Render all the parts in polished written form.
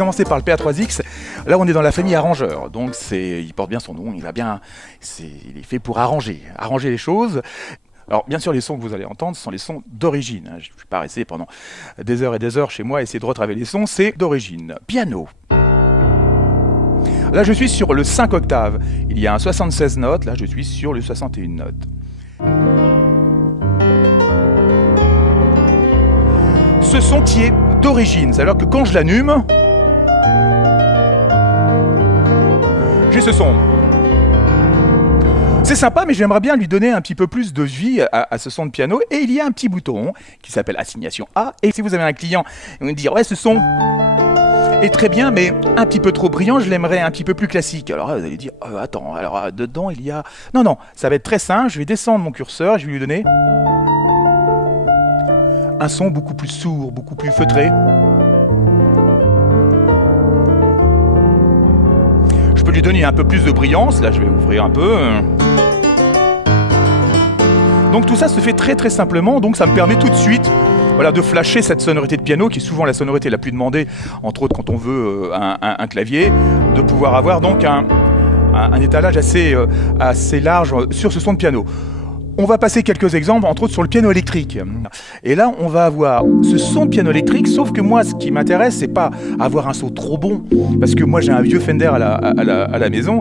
commencer par le PA3X. Là, on est dans la famille arrangeur, donc il porte bien son nom, il est fait pour arranger les choses. Alors, bien sûr, les sons que vous allez entendre, ce sont les sons d'origine. Je ne suis pas resté pendant des heures et des heures chez moi à essayer de retravailler les sons, c'est d'origine. Piano. Là, je suis sur le 5 octaves. Il y a un 76 notes, là, je suis sur le 61 notes. Ce son qui est d'origine, c'est-à-dire que quand je l'annume, j'ai ce son. C'est sympa, mais j'aimerais bien lui donner un petit peu plus de vie à ce son de piano. Et il y a un petit bouton qui s'appelle assignation A. Et si vous avez un client, il va me dire, ouais, ce son est très bien, mais un petit peu trop brillant, je l'aimerais un petit peu plus classique. Alors là, vous allez dire, attends, alors dedans, il y a... Non, ça va être très simple, je vais descendre mon curseur, je vais lui donner un son beaucoup plus sourd, beaucoup plus feutré. Je peux lui donner un peu plus de brillance, là je vais ouvrir un peu. Donc tout ça se fait très très simplement, donc ça me permet tout de suite de flasher cette sonorité de piano qui est souvent la sonorité la plus demandée, entre autres quand on veut un clavier, de pouvoir avoir donc un étalage assez large sur ce son de piano. On va passer quelques exemples, entre autres sur le piano électrique. Et là, on va avoir ce son de piano électrique, sauf que moi, ce qui m'intéresse, c'est pas avoir un son trop bon, parce que moi, j'ai un vieux Fender à la maison,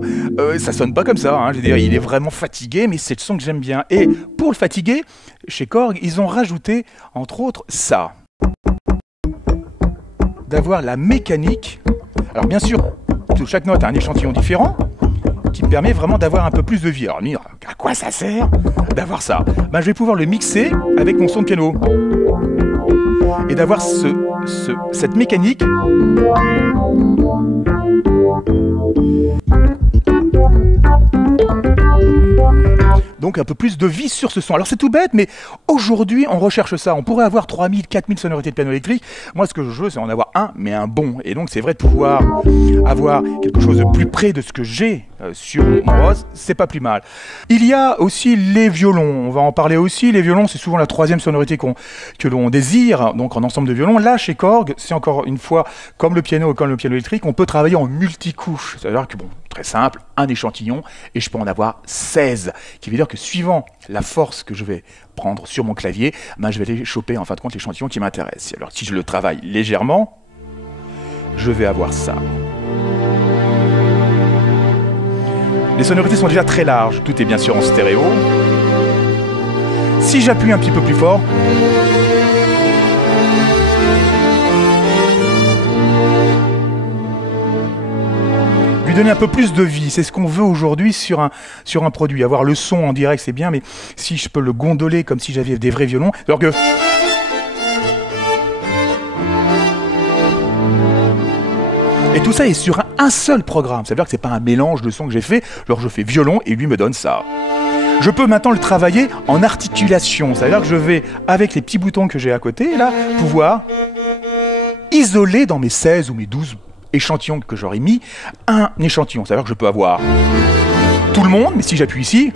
ça sonne pas comme ça, hein. Je veux dire, il est vraiment fatigué, mais c'est le son que j'aime bien. Et pour le fatiguer, chez Korg, ils ont rajouté, entre autres, ça. D'avoir la mécanique. Alors bien sûr, chaque note a un échantillon différent, qui me permet vraiment d'avoir un peu plus de vie. Alors, à quoi ça sert d'avoir ça? Je vais pouvoir le mixer avec mon son de piano. Et d'avoir cette mécanique. Donc un peu plus de vie sur ce son. Alors c'est tout bête, mais aujourd'hui on recherche ça. On pourrait avoir 3000, 4000 sonorités de piano électrique. Moi ce que je veux c'est en avoir un, mais un bon. Et donc c'est vrai de pouvoir avoir quelque chose de plus près de ce que j'ai sur mon Rose, c'est pas plus mal. Il y a aussi les violons, on va en parler aussi. Les violons c'est souvent la troisième sonorité que l'on désire, donc en ensemble de violons. Là chez Korg, c'est encore une fois comme le piano électrique, on peut travailler en multicouches. C'est-à-dire que très simple, un échantillon et je peux en avoir 16, qui veut dire que suivant la force que je vais prendre sur mon clavier, je vais aller choper en fin de compte l'échantillon qui m'intéresse. Alors si je le travaille légèrement, je vais avoir ça. Les sonorités sont déjà très larges, tout est bien sûr en stéréo. Si j'appuie un petit peu plus fort, lui donner un peu plus de vie, c'est ce qu'on veut aujourd'hui sur un produit. Avoir le son en direct, c'est bien, mais si je peux le gondoler comme si j'avais des vrais violons, alors que... Et tout ça est sur un seul programme, ça veut dire que c'est pas un mélange de sons que j'ai fait, alors je fais violon et lui me donne ça. Je peux maintenant le travailler en articulation, ça veut dire que je vais, avec les petits boutons que j'ai à côté, là, pouvoir isoler dans mes 16 ou mes 12 échantillons que j'aurais mis, un échantillon. Ça veut dire que je peux avoir tout le monde, mais si j'appuie ici,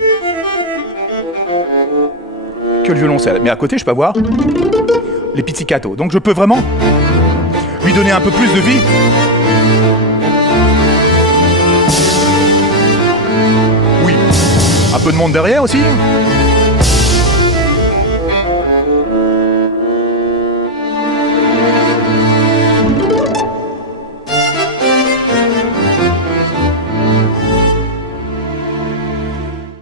que le violoncelle. Mais à côté, je peux avoir les pizzicato. Donc je peux vraiment lui donner un peu plus de vie. Oui, un peu de monde derrière aussi.